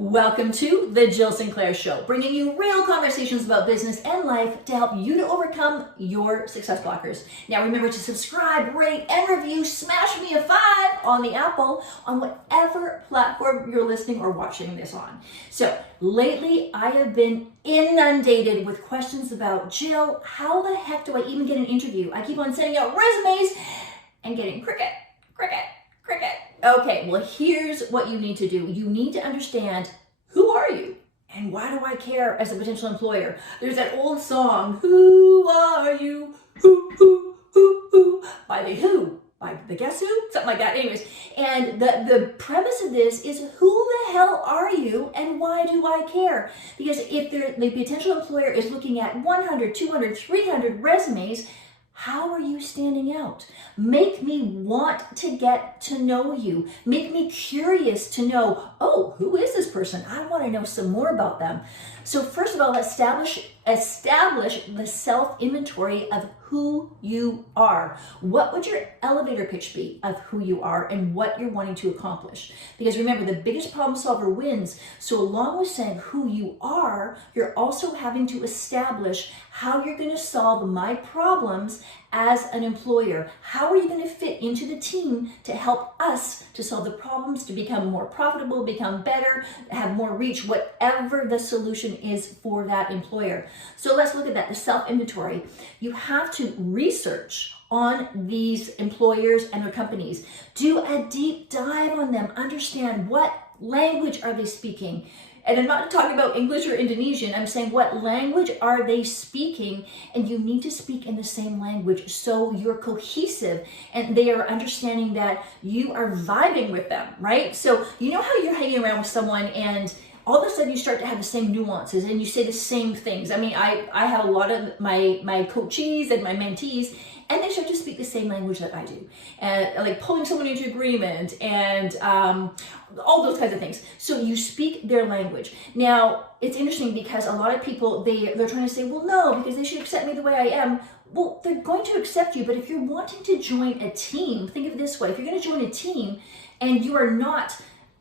Welcome to the Jill Sinclair Show, bringing you real conversations about business and life to help you to overcome your success blockers. Now remember to subscribe, rate, and review. Smash me a 5 on the Apple on whatever platform you're listening or watching this on. So lately I have been inundated with questions about, Jill, how the heck do I even get an interview? I keep on sending out resumes and getting cricket. Okay, well, here's what you need to do. You need to understand, who are you? And why do I care as a potential employer? There's that old song, Who Are You? Who? By the Who? By the Guess Who? Something like that. Anyways, and the premise of this is, who the hell are you and why do I care? Because if the potential employer is looking at 100, 200, 300 resumes, how are you standing out? Make me want to get to know you. Make me curious to know, oh, who is this person? I want to know some more about them. So first of all, establish the self-inventory of who you are. What would your elevator pitch be of who you are and what you're wanting to accomplish? Because remember, the biggest problem solver wins. So along with saying who you are, you're also having to establish how you're going to solve my problems as an employer. How are you going to fit into the team to help us to solve the problems, to become more profitable, become better, have more reach, whatever the solution is for that employer. So let's look at that, the self-inventory. You have to research on these employers and their companies. Do a deep dive on them. Understand, what language are they speaking? And I'm not talking about English or Indonesian. I'm saying, what language are they speaking? And you need to speak in the same language so you're cohesive and they are understanding that you are vibing with them, right? So you know how you're hanging around with someone and all of a sudden you start to have the same nuances and you say the same things. I mean, I have a lot of my coachees and my mentees, and they start to speak the same language that I do, and like pulling someone into agreement and all those kinds of things. So you speak their language. Now, it's interesting because a lot of people, they're trying to say, well, no, because they should accept me the way I am. Well, they're going to accept you, but if you're wanting to join a team, think of it this way. If you're going to join a team and you are not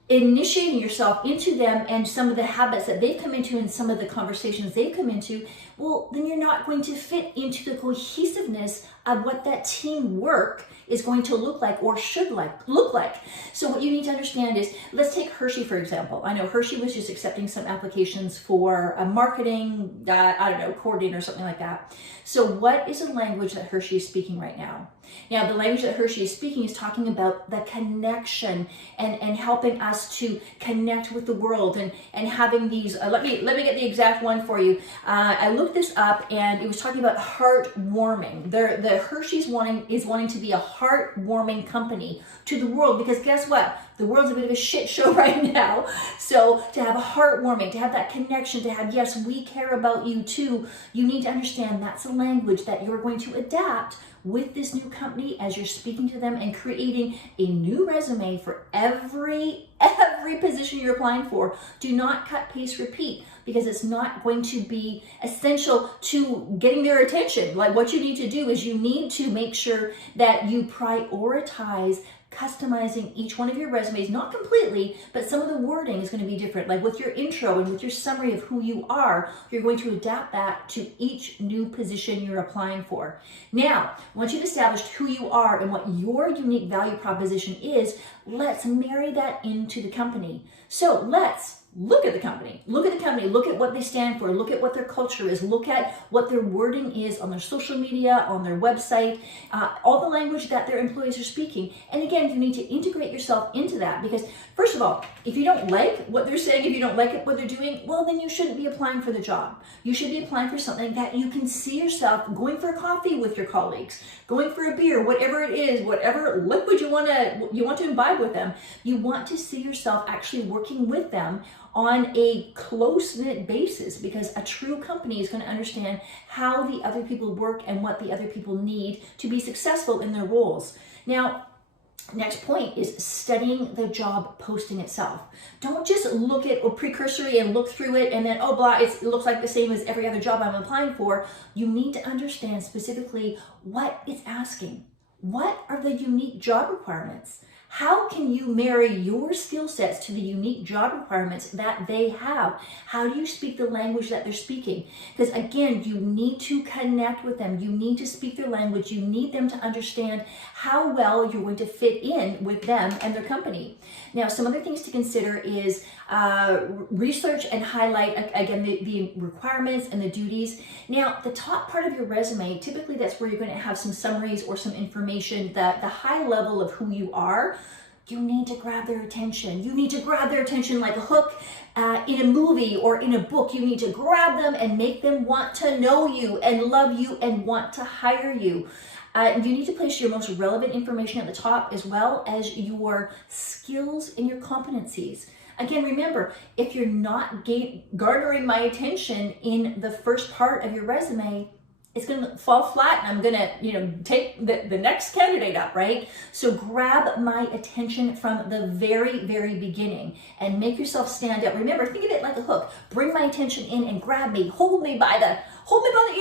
initiating yourself into them and some of the habits that they've come into and some of the conversations they've come into, well, then you're not going to fit into the cohesiveness of what that teamwork is going to look like or should look like. So what you need to understand is, let's take Hershey, for example. I know Hershey was just accepting some applications for a marketing, coordinator or something like that. So what is the language that Hershey is speaking right now? Now, the language that Hershey is speaking is talking about the connection and helping us to connect with the world and having these, let me get the exact one for you. I looked this up and it was talking about heartwarming. The Hershey's is wanting to be a heartwarming company to the world, because guess what? The world's a bit of a shit show right now. So to have a heartwarming, to have that connection, to have, yes, we care about you too, you need to understand that's a language that you're going to adapt with this new company as you're speaking to them and creating a new resume for every position you're applying for. Do not cut, paste, repeat, because it's not going to be essential to getting their attention. Like, what you need to do is you need to make sure that you prioritize customizing each one of your resumes, not completely, but some of the wording is going to be different. Like with your intro and with your summary of who you are, you're going to adapt that to each new position you're applying for. Now, once you've established who you are and what your unique value proposition is, let's marry that into the company. So let's look at the company, look at what they stand for, look at what their culture is, look at what their wording is on their social media, on their website, all the language that their employees are speaking. And again, you need to integrate yourself into that, because first of all, if you don't like what they're saying, if you don't like what they're doing, well, then you shouldn't be applying for the job. You should be applying for something that you can see yourself going for a coffee with your colleagues, going for a beer, whatever it is, whatever liquid you want to imbibe with them. You want to see yourself actually working with them on a close-knit basis, because a true company is going to understand how the other people work and what the other people need to be successful in their roles. Now, next point is studying the job posting itself. Don't just look at or precursory and look through it and then, oh, blah, it looks like the same as every other job I'm applying for. You need to understand specifically what it's asking. What are the unique job requirements? How can you marry your skill sets to the unique job requirements that they have? How do you speak the language that they're speaking? Because again, you need to connect with them. You need to speak their language. You need them to understand how well you're going to fit in with them and their company. Now, some other things to consider is research and highlight, again, the requirements and the duties. Now, the top part of your resume, typically that's where you're going to have some summaries or some information, that the high level of who you are. You need to grab their attention. You need to grab their attention like a hook in a movie or in a book. You need to grab them and make them want to know you and love you and want to hire you. You need to place your most relevant information at the top, as well as your skills and your competencies. Again, remember, if you're not garnering my attention in the first part of your resume, it's going to fall flat, and I'm going to, take the next candidate up, right? So grab my attention from the very, very beginning and make yourself stand out. Remember, think of it like a hook. Bring my attention in and grab me. Hold me by the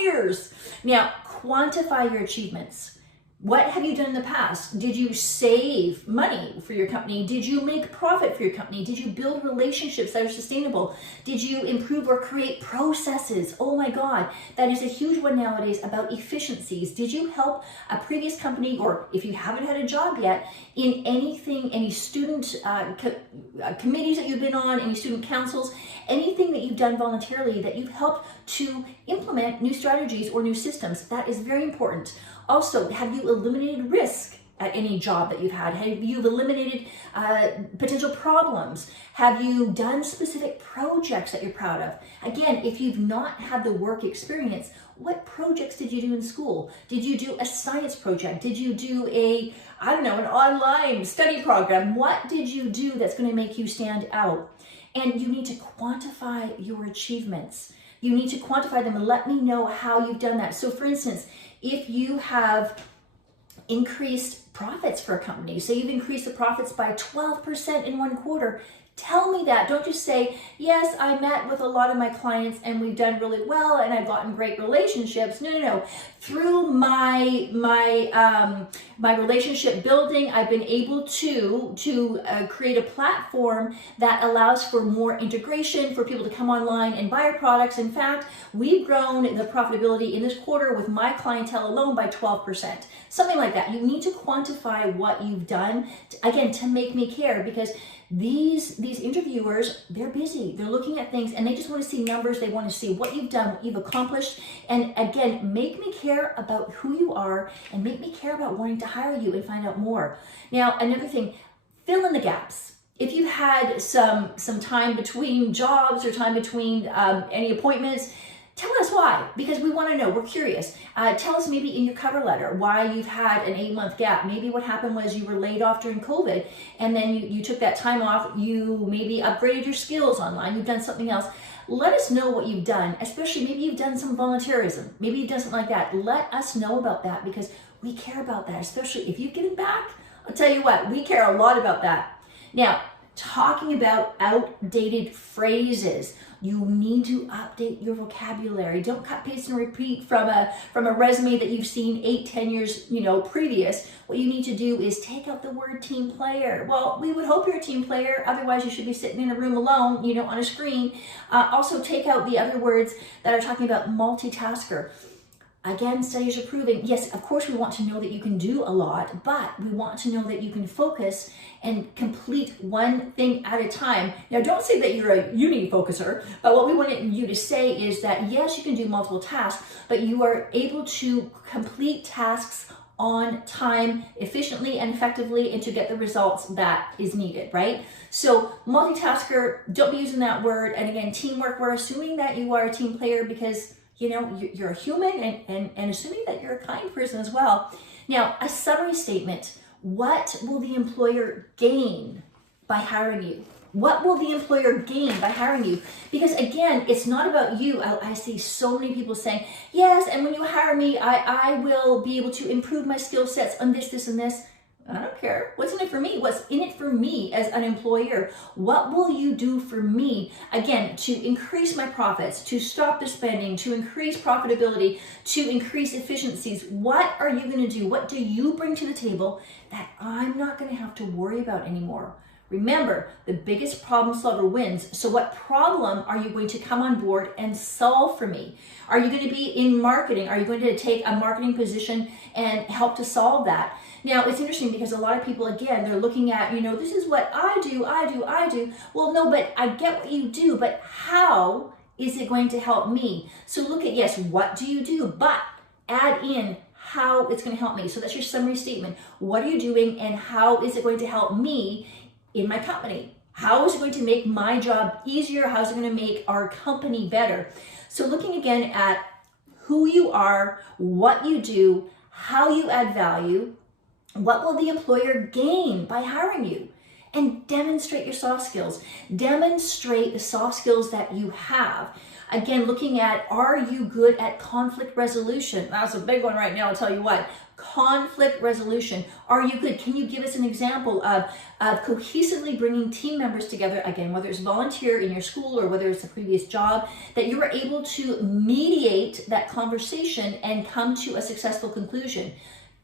ears. Now, quantify your achievements. What have you done in the past? Did you save money for your company? Did you make profit for your company? Did you build relationships that are sustainable? Did you improve or create processes? Oh my God, that is a huge one nowadays about efficiencies. Did you help a previous company, or if you haven't had a job yet, in anything, any student committees that you've been on, any student councils, anything that you've done voluntarily that you've helped to implement new strategies or new systems? That is very important. Also, have you eliminated risk at any job that you've had? Have you eliminated potential problems? Have you done specific projects that you're proud of? Again, if you've not had the work experience, what projects did you do in school? Did you do a science project? Did you do an online study program? What did you do that's going to make you stand out? And you need to quantify your achievements. You need to quantify them and let me know how you've done that. So for instance, if you have increased profits for a company, say you've increased the profits by 12% in one quarter, tell me that. Don't just say, yes, I met with a lot of my clients and we've done really well and I've gotten great relationships. No. Through my relationship building, I've been able to create a platform that allows for more integration, for people to come online and buy our products. In fact, we've grown the profitability in this quarter with my clientele alone by 12%. Something like that. You need to quantify what you've done, again, to make me care, because these interviewers, they're busy. They're looking at things and they just want to see numbers. They want to see what you've done, what you've accomplished. And again, make me care about who you are and make me care about wanting to hire you and find out more. Now, another thing, fill in the gaps. If you had some time between jobs or time between any appointments, tell us why, because we want to know. We're curious. Tell us maybe in your cover letter why you've had an 8-month gap. Maybe what happened was you were laid off during COVID and then you took that time off. You maybe upgraded your skills online. You've done something else. Let us know what you've done, especially maybe you've done some volunteerism. Maybe you've done something like that. Let us know about that because we care about that, especially if you've given back. I'll tell you what, we care a lot about that. Now, talking about outdated phrases. You need to update your vocabulary. Don't cut, paste, and repeat from a resume that you've seen 8-10 years, previous. What you need to do is take out the word team player. Well, we would hope you're a team player. Otherwise, you should be sitting in a room alone, on a screen. Also, take out the other words that are talking about multitasker. Again, studies are proving, yes, of course we want to know that you can do a lot, but we want to know that you can focus and complete one thing at a time. Now, don't say that you're a uni focuser, but what we want you to say is that, yes, you can do multiple tasks, but you are able to complete tasks on time, efficiently and effectively, and to get the results that is needed, right? So multitasker, don't be using that word. And again, teamwork, we're assuming that you are a team player because you're a human and assuming that you're a kind person as well. Now, a summary statement. What will the employer gain by hiring you? What will the employer gain by hiring you? Because again, it's not about you. I see so many people saying, yes, and when you hire me, I will be able to improve my skill sets on this, and this. I don't care. What's in it for me? What's in it for me as an employer? What will you do for me, again, to increase my profits, to stop the spending, to increase profitability, to increase efficiencies? What are you going to do? What do you bring to the table that I'm not going to have to worry about anymore? Remember, the biggest problem solver wins. So what problem are you going to come on board and solve for me? Are you going to be in marketing? Are you going to take a marketing position and help to solve that? Now, it's interesting because a lot of people, again, they're looking at, this is what I do. Well, no, but I get what you do, but how is it going to help me? So look at, yes, what do you do? But add in how it's going to help me. So that's your summary statement. What are you doing and how is it going to help me in my company? How is it going to make my job easier? How is it going to make our company better? So looking again at who you are, what you do, how you add value, what will the employer gain by hiring you? And demonstrate your soft skills. Demonstrate the soft skills that you have. Again, looking at, are you good at conflict resolution? That's a big one right now, I'll tell you what. Conflict resolution. Are you good? Can you give us an example of cohesively bringing team members together, again, whether it's volunteer in your school or whether it's a previous job, that you were able to mediate that conversation and come to a successful conclusion?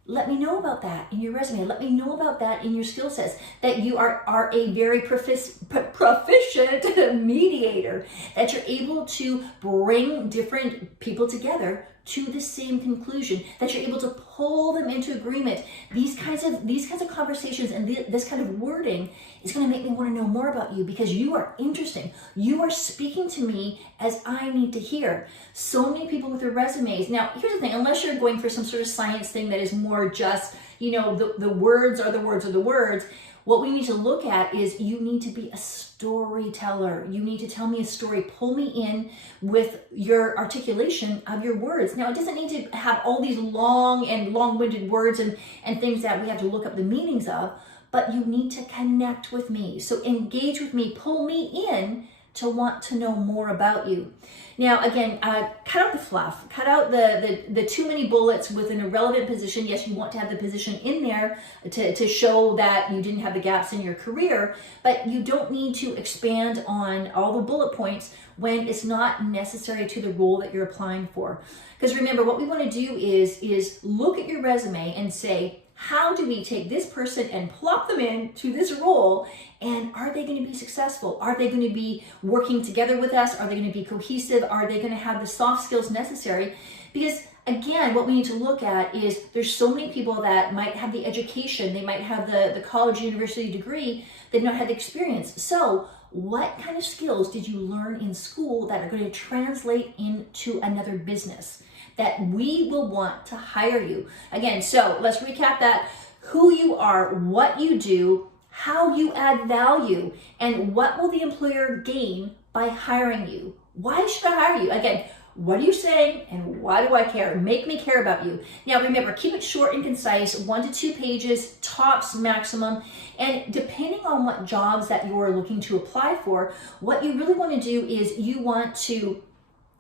Let me know about that in your resume. Let me know about that in your skill sets, that you are a very proficient mediator, that you're able to bring different people together to the same conclusion, that you're able to pull them into agreement. These kinds of conversations and this kind of wording is going to make me want to know more about you because you are interesting. You are speaking to me as I need to hear. So many people with their resumes. Now, here's the thing, unless you're going for some sort of science thing that is more just, the words are the words are the words, what we need to look at is you need to be a storyteller. You need to tell me a story. Pull me in with your articulation of your words. Now, it doesn't need to have all these long-winded words and things that we have to look up the meanings of, but you need to connect with me. So engage with me. Pull me in to want to know more about you. Now, again, cut out the fluff. Cut out the too many bullets with an irrelevant position. Yes, you want to have the position in there to show that you didn't have the gaps in your career, but you don't need to expand on all the bullet points when it's not necessary to the role that you're applying for. Because remember, what we want to do is look at your resume and say, how do we take this person and plop them into this role, and are they going to be successful? Are they going to be working together with us? Are they going to be cohesive? Are they going to have the soft skills necessary? Because again, what we need to look at is there's so many people that might have the education, they might have the college university degree, they've not had the experience. So what kind of skills did you learn in school that are going to translate into another business that we will want to hire you? Again, so let's recap that. Who you are, what you do, how you add value, and what will the employer gain by hiring you? Why should I hire you? Again, what are you saying and why do I care? Make me care about you. Now remember, keep it short and concise, 1 to 2 pages, tops maximum. And depending on what jobs that you're looking to apply for, what you really want to do is you want to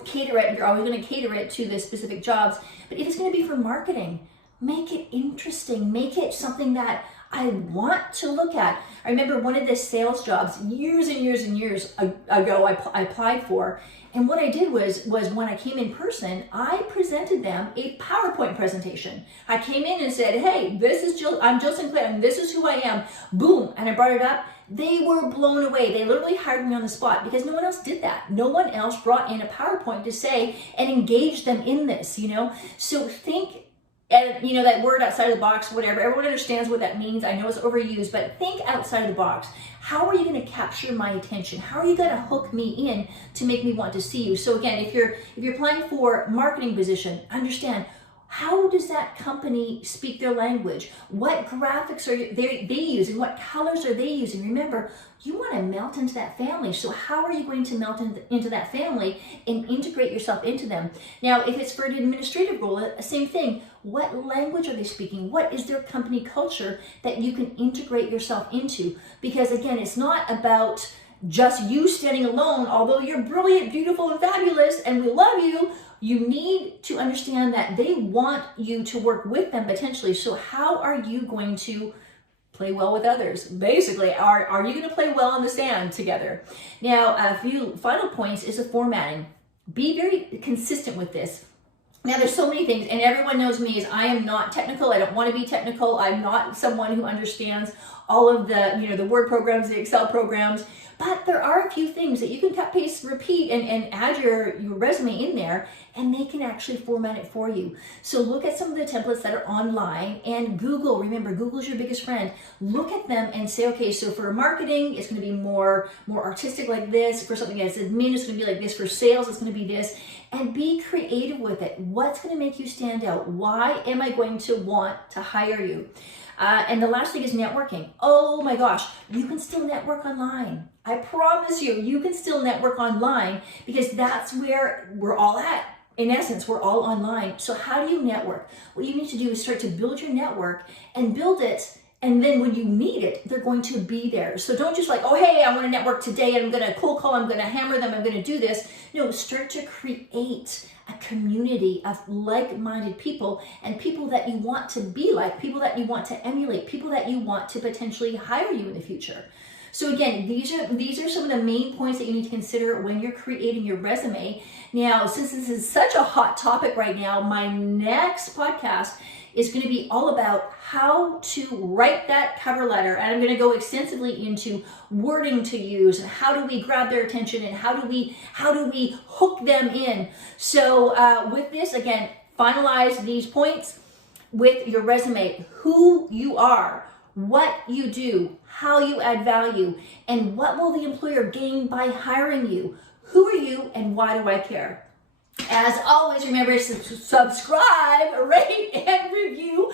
cater it. You're always going to cater it to the specific jobs. But if it's going to be for marketing, make it interesting. Make it something that I want to look at. I remember one of the sales jobs years and years and years ago I applied for. And what I did was when I came in person, I presented them a PowerPoint presentation. I came in and said, hey, this is Jill, I'm Jill Sinclair, and this is who I am. Boom, and I brought it up. They were blown away. They literally hired me on the spot because no one else did that. No one else brought in a PowerPoint to say and engage them in this, So think, and that word outside of the box, whatever, everyone understands what that means. I know it's overused, but think outside of the box. How are you going to capture my attention? How are you going to hook me in to make me want to see you? So again, if you're applying for marketing position, understand, how does that company speak their language? What graphics are they using? What colors are they using? Remember, you want to melt into that family. So how are you going to melt into that family and integrate yourself into them? Now, if it's for an administrative role, same thing. What language are they speaking? What is their company culture that you can integrate yourself into? Because again, it's not about just you standing alone. Although you're brilliant, beautiful, and fabulous, and we love you, you need to understand that they want you to work with them potentially. So how are you going to play well with others. Basically, are you going to play well on the stand together? Now, a few final points is the formatting. Be very consistent with this. Now, there's so many things, and everyone knows me as I am not technical. I don't want to be technical. I'm not someone who understands all of the, the Word programs, the Excel programs. But there are a few things that you can cut, paste, repeat, and add your resume in there, and they can actually format it for you. So look at some of the templates that are online, and Google. Remember, Google's your biggest friend. Look at them and say, okay, so for marketing, it's going to be more artistic like this. For something that's admin, it's going to be like this. For sales, it's going to be this. And be creative with it. What's going to make you stand out? Why am I going to want to hire you? And the last thing is networking. Oh my gosh, you can still network online. I promise you, you can still network online because that's where we're all at. In essence, we're all online. So how do you network? What you need to do is start to build your network and build it. And then when you need it, they're going to be there. So don't just like, oh, hey, I want to network today and I'm going to cold call, I'm going to hammer them, I'm going to do this. No, start to create a community of like-minded people and people that you want to be like, people that you want to emulate, people that you want to potentially hire you in the future. So again, these are some of the main points that you need to consider when you're creating your resume. Now, since this is such a hot topic right now, my next podcast is going to be all about how to write that cover letter. And I'm going to go extensively into wording to use and how do we grab their attention and how do we hook them in. So with this, again, finalize these points with your resume, who you are, what you do, how you add value, and what will the employer gain by hiring you? Who are you and why do I care? As always, remember to subscribe, rate, and review